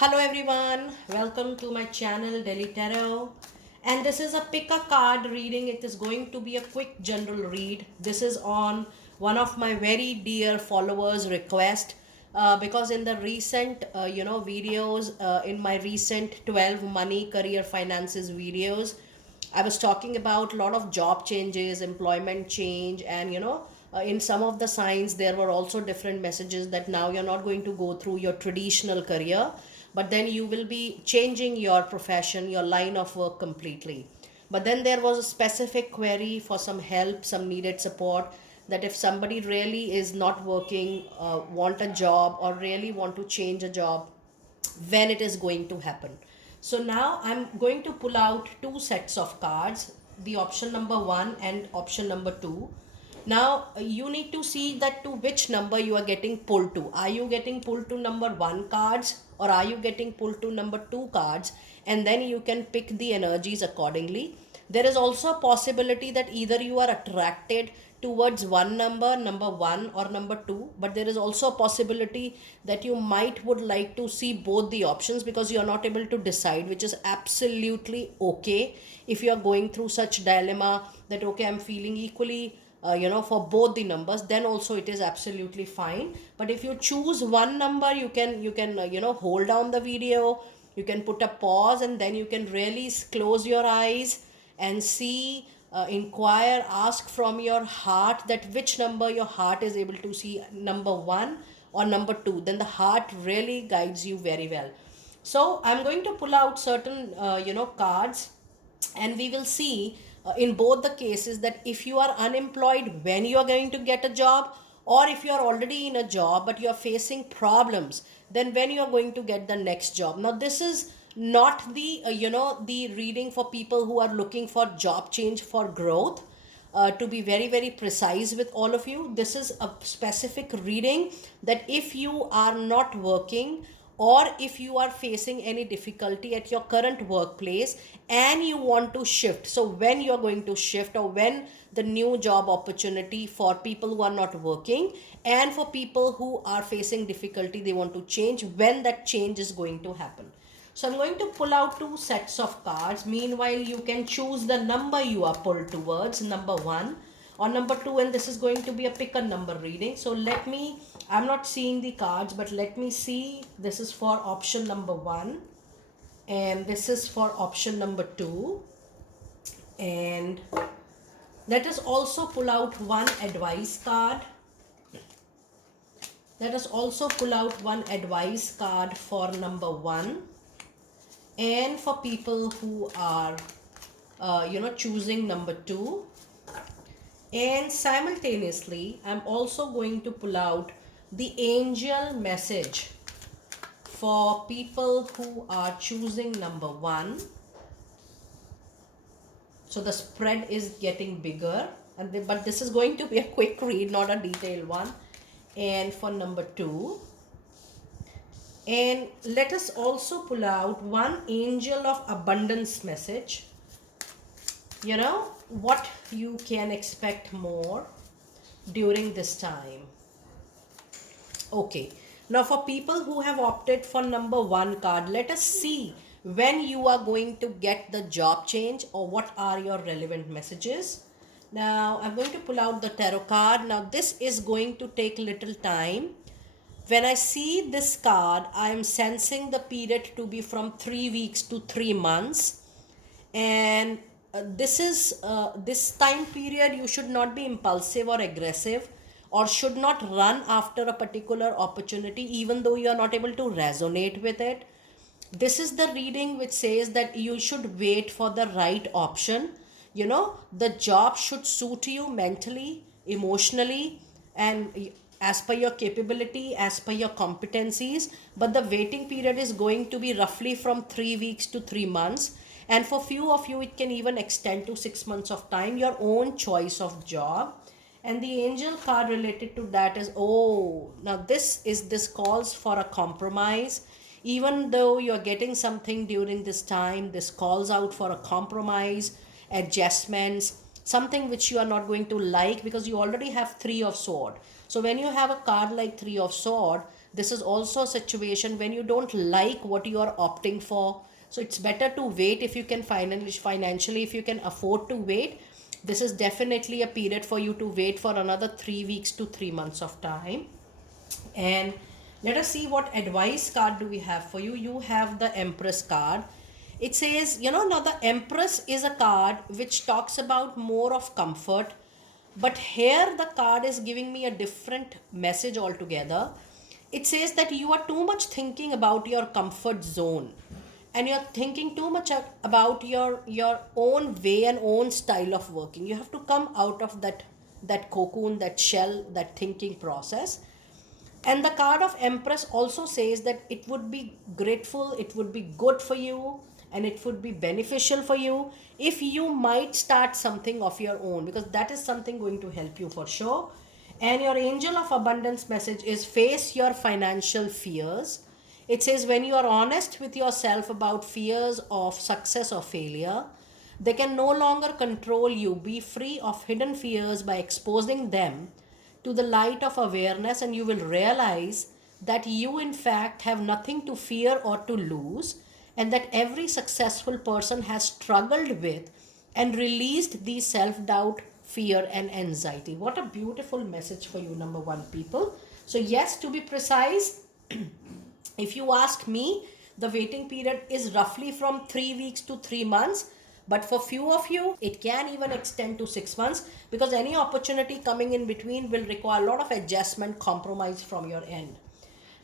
Hello everyone, welcome to my channel Delhi Tarot, and this is a pick a card reading. It is going to be a quick general read. This is on one of my very dear followers request, because in the recent videos, in my recent 12 money career finances videos, I was talking about a lot of job changes, employment change, and in some of the signs, there were also different messages that now you're not going to go through your traditional career, but then you will be changing your profession, your line of work completely. But then there was a specific query for some help, some needed support, that if somebody really is not working, want a job, or really want to change a job, when it is going to happen. So now I'm going to pull out two sets of cards, the option number 1 and option number 2. Now you need to see that to which number you are getting pulled to. Are you getting pulled to number 1 cards, or are you getting pulled to number 2 cards? And then you can pick the energies accordingly. There is also a possibility that either you are attracted towards one number, number 1 or number 2, but there is also a possibility that you might would like to see both the options because you are not able to decide, which is absolutely okay. If you are going through such dilemma that okay, I'm feeling equally for both the numbers, then also it is absolutely fine. But if you choose one number, you can hold down the video, you can put a pause, and then you can really close your eyes and see, inquire, ask from your heart that which number your heart is able to see, number 1 or number 2. Then the heart really guides you very well. So I'm going to pull out certain cards, and we will see in both the cases that if you are unemployed, when you are going to get a job, or if you are already in a job but you are facing problems, then when you are going to get the next job. Now this is not the the reading for people who are looking for job change for growth. To be very very precise with all of you, this is a specific reading that if you are not working, or if you are facing any difficulty at your current workplace and you want to shift, so when you are going to shift, or when the new job opportunity for people who are not working and for people who are facing difficulty, they want to change, when that change is going to happen. So I'm going to pull out two sets of cards. Meanwhile, you can choose the number you are pulled towards, number 1 or number 2, and this is going to be a pick a number reading. So I'm not seeing the cards, but let me see. This is for option number 1, and this is for option number 2. And let us also pull out one advice card. Let us also pull out one advice card for number 1, and for people who are choosing number 2. And simultaneously I'm also going to pull out the angel message for people who are choosing number 1. So the spread is getting bigger, but this is going to be a quick read, not a detailed one. And for number 2, and let us also pull out one angel of abundance message. What you can expect more during this time. Okay, now for people who have opted for number 1 card, let us see when you are going to get the job change, or what are your relevant messages. Now I'm going to pull out the tarot card. Now this is going to take little time. When I see this card, I am sensing the period to be from 3 weeks to 3 months. And this time period, you should not be impulsive or aggressive, or should not run after a particular opportunity even though you are not able to resonate with it. This is the reading which says that you should wait for the right option. The job should suit you mentally, emotionally, and as per your capability, as per your competencies. But the waiting period is going to be roughly from 3 weeks to 3 months, and for few of you it can even extend to 6 months of time, your own choice of job. And the angel card related to that is, oh, now this calls for a compromise. Even though you're getting something during this time, this calls out for a compromise, adjustments, something which you are not going to like, because you already have 3 of sword. So when you have a card like 3 of sword, This is also a situation when you don't like what you are opting for. So it's better to wait if you can financially, if you can afford to wait. This is definitely a period for you to wait for another 3 weeks to 3 months of time. And let us see what advice card do we have for you. You have the Empress card. It says, now the Empress is a card which talks about more of comfort, but here the card is giving me a different message altogether. It says that you are too much thinking about your comfort zone, and you're thinking too much about your own way and own style of working. You have to come out of that cocoon, that shell, that thinking process. And the card of Empress also says that it would be grateful, it would be good for you, and it would be beneficial for you if you might start something of your own, because that is something going to help you for sure. And your angel of abundance message is face your financial fears. It says when you are honest with yourself about fears of success or failure, they can no longer control you. Be free of hidden fears by exposing them to the light of awareness, and you will realize that you, in fact, have nothing to fear or to lose, and that every successful person has struggled with and released these self doubt, fear, and anxiety. What a beautiful message for you, number one, people. So, yes, to be precise, if you ask me, the waiting period is roughly from 3 weeks to 3 months. But for few of you, it can even extend to 6 months, because any opportunity coming in between will require a lot of adjustment, compromise from your end.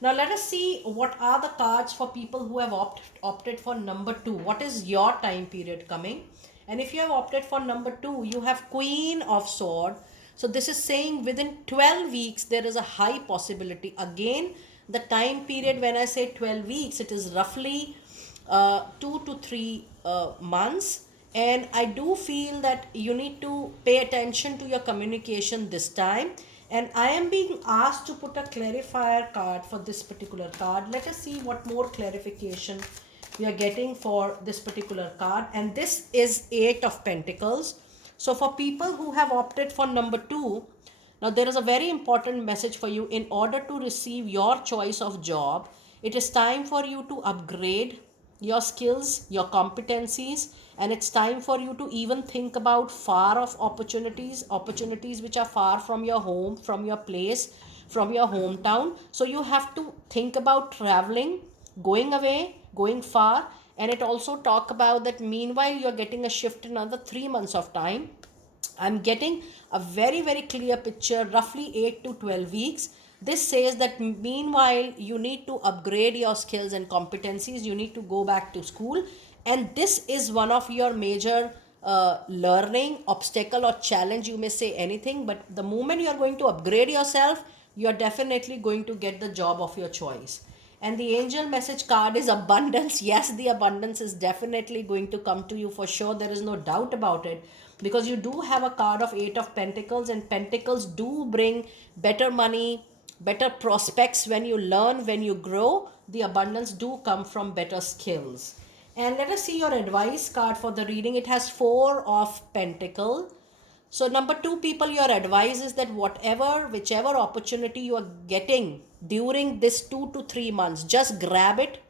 Now let us see what are the cards for people who have opted for number 2. What is your time period coming? And if you have opted for number 2, you have Queen of Sword. So this is saying within 12 weeks, there is a high possibility. Again, the time period, when I say 12 weeks, it is roughly 2 to 3 months. And I do feel that you need to pay attention to your communication this time. And I am being asked to put a clarifier card for this particular card. Let us see what more clarification we are getting for this particular card. And this is 8 of Pentacles. So for people who have opted for number 2, now there is a very important message for you. In order to receive your choice of job, it is time for you to upgrade your skills, your competencies, and it's time for you to even think about far off opportunities which are far from your home, from your place, from your hometown. So you have to think about traveling, going away, going far. And it also talk about that meanwhile you're getting a shift in another 3 months of time. I'm getting a very, very clear picture, roughly 8 to 12 weeks. This says that meanwhile, you need to upgrade your skills and competencies. You need to go back to school. And this is one of your major learning obstacle or challenge. You may say anything, but the moment you are going to upgrade yourself, you are definitely going to get the job of your choice. And the angel message card is abundance. Yes, the abundance is definitely going to come to you for sure. There is no doubt about it, because you do have a card of 8 of Pentacles, and Pentacles do bring better money, better prospects. When you learn, when you grow, the abundance do come from better skills. And let us see your advice card for the reading. It has 4 of Pentacles. So number 2, people, your advice is that whichever opportunity you are getting during this 2 to 3 months, just grab it.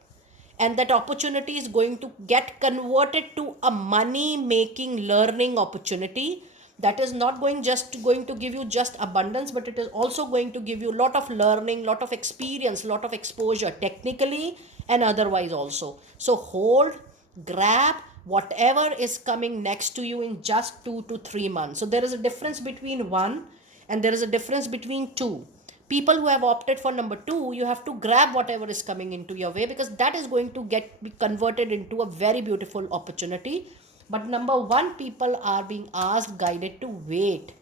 And that opportunity is going to get converted to a money making learning opportunity. That is not going to give you just abundance, but it is also going to give you a lot of learning, lot of experience, lot of exposure, technically and otherwise also. So hold, grab whatever is coming next to you in just 2 to 3 months. So there is a difference between 1 and there is a difference between 2. People who have opted for number 2, you have to grab whatever is coming into your way, because that is going to be converted into a very beautiful opportunity. But number 1, people are being asked, guided to wait.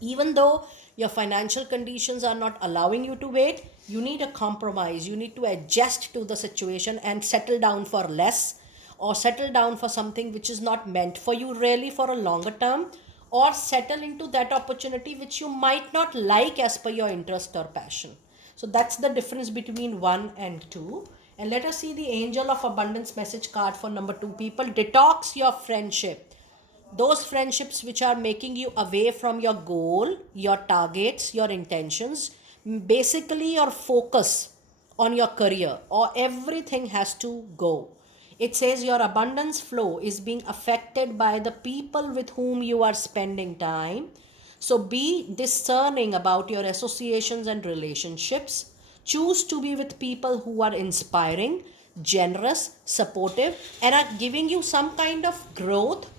Even though your financial conditions are not allowing you to wait, you need a compromise. You need to adjust to the situation and settle down for less, or settle down for something which is not meant for you really for a longer term, or settle into that opportunity which you might not like as per your interest or passion. So that's the difference between 1 and 2. And let us see the angel of abundance message card for number 2, people. Detox your friendship, those friendships which are making you away from your goal, your targets, your intentions. basically your focus on your career, or everything has to go. It says your abundance flow is being affected by the people with whom you are spending time. So be discerning about your associations and relationships. Choose to be with people who are inspiring, generous, supportive, and are giving you some kind of growth,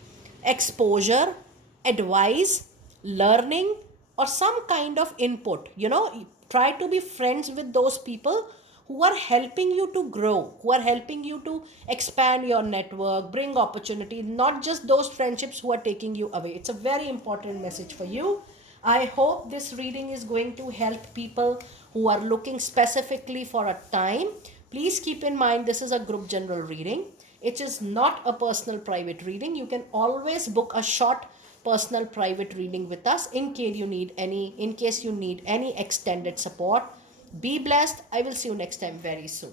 exposure, advice, learning, or some kind of input. Try to be friends with those people who are helping you to grow, who are helping you to expand your network, bring opportunity, not just those friendships who are taking you away. It's a very important message for you. I hope this reading is going to help people who are looking specifically for a time. Please keep in mind this is a group general reading. It is not a personal private reading. You can always book a short personal private reading with us in case you need any extended support. Be blessed. I will see you next time very soon.